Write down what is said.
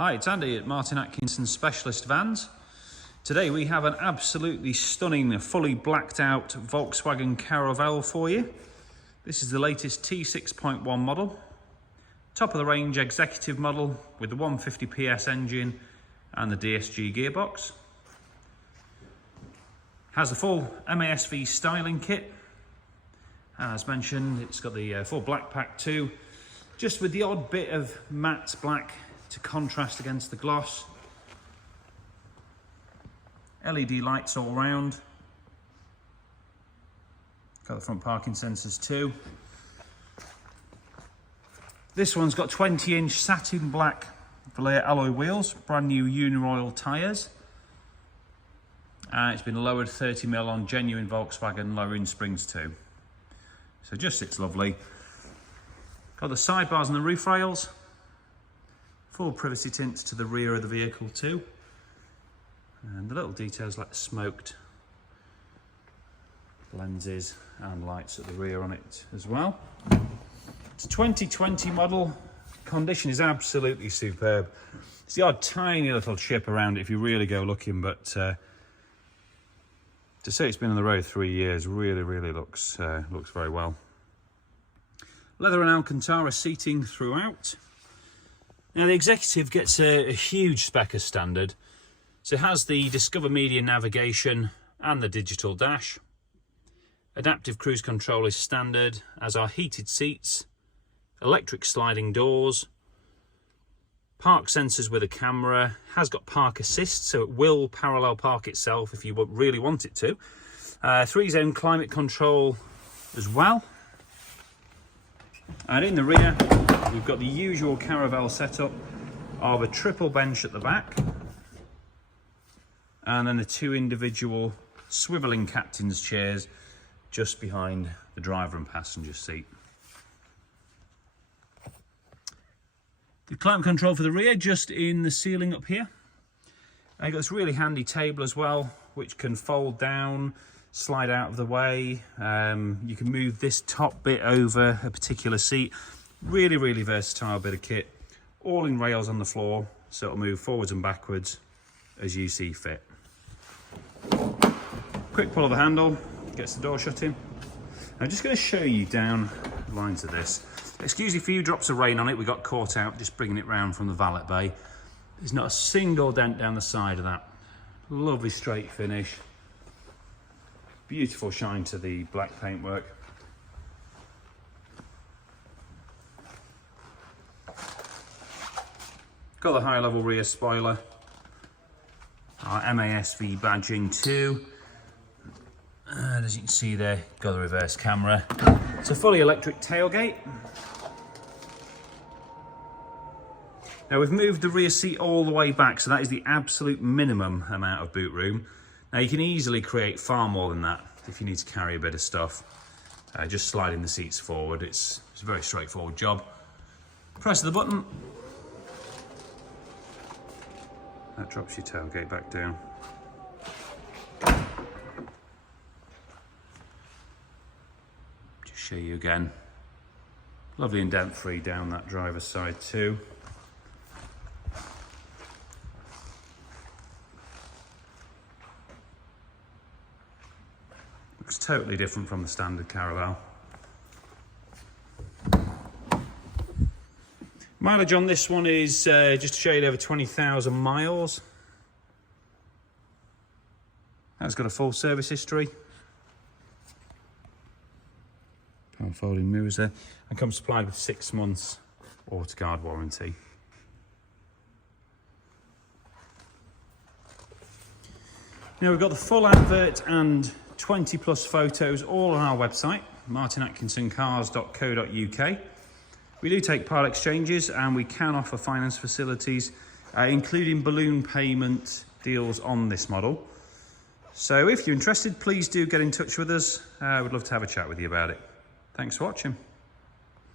Hi, it's Andy at Atkinson Specialist Vans. Today we have an absolutely stunning, fully blacked out Volkswagen Caravelle for you. This is the latest T6.1 model. Top of the range executive model with the 150 PS engine and the DSG gearbox. Has the full MASV styling kit. As mentioned, it's got the full black pack too, just with the odd bit of matte black to contrast against the gloss. LED lights all round. Got the front parking sensors too. This one's got 20-inch satin black Velour alloy wheels, brand new Uniroyal tyres. It's been lowered 30mm on genuine Volkswagen lowering springs too. So just sits lovely. Got the sidebars and the roof rails. Full privacy tints to the rear of the vehicle too. And the little details like the smoked lenses and lights at the rear on it as well. It's a 2020 model. Condition is absolutely superb. It's the odd tiny little chip around it if you really go looking, but to say it's been on the road 3 years really looks very well. Leather and alcantara seating throughout. Now the Executive gets a huge spec as standard. So it has the Discover Media navigation and the digital dash. Adaptive cruise control is standard, as are heated seats, electric sliding doors, park sensors with a camera, has got park assist, so it will parallel park itself if you really want it to. 3-zone climate control as well. And in the rear, we've got the usual Caravelle setup of a triple bench at the back, and then the two individual swivelling captain's chairs just behind the driver and passenger seat. The climate control for the rear just in the ceiling up here. You've got this really handy table as well, which can fold down, slide out of the way. You can move this top bit over a particular seat. Really versatile bit of kit. All in rails on the floor, so it'll move forwards and backwards as you see fit. Quick pull of the handle, gets the door shut in. I'm just going to show you down the lines of this. Excuse a few drops of rain on it, we got caught out just bringing it round from the valet bay. There's not a single dent down the side of that. Lovely straight finish. Beautiful shine to the black paintwork. Got the high level rear spoiler. Our MASV badging too. And as you can see there, got the reverse camera. It's a fully electric tailgate. Now we've moved the rear seat all the way back, so that is the absolute minimum amount of boot room. Now you can easily create far more than that if you need to carry a bit of stuff. Just sliding the seats forward, it's a very straightforward job. Press the button. That drops your tailgate back down. Just show you again. Lovely and dent free down that driver's side too. Looks totally different from the standard Caravelle. Mileage on this one is just a shade over 20,000 miles. That's got a full service history. Power folding mirrors there. And comes supplied with 6 months Autoguard warranty. Now we've got the full advert and 20+ photos all on our website, martinatkinsoncars.co.uk. We do take part exchanges and we can offer finance facilities, including balloon payment deals on this model. So if you're interested, please do get in touch with us. We'd love to have a chat with you about it. Thanks for watching.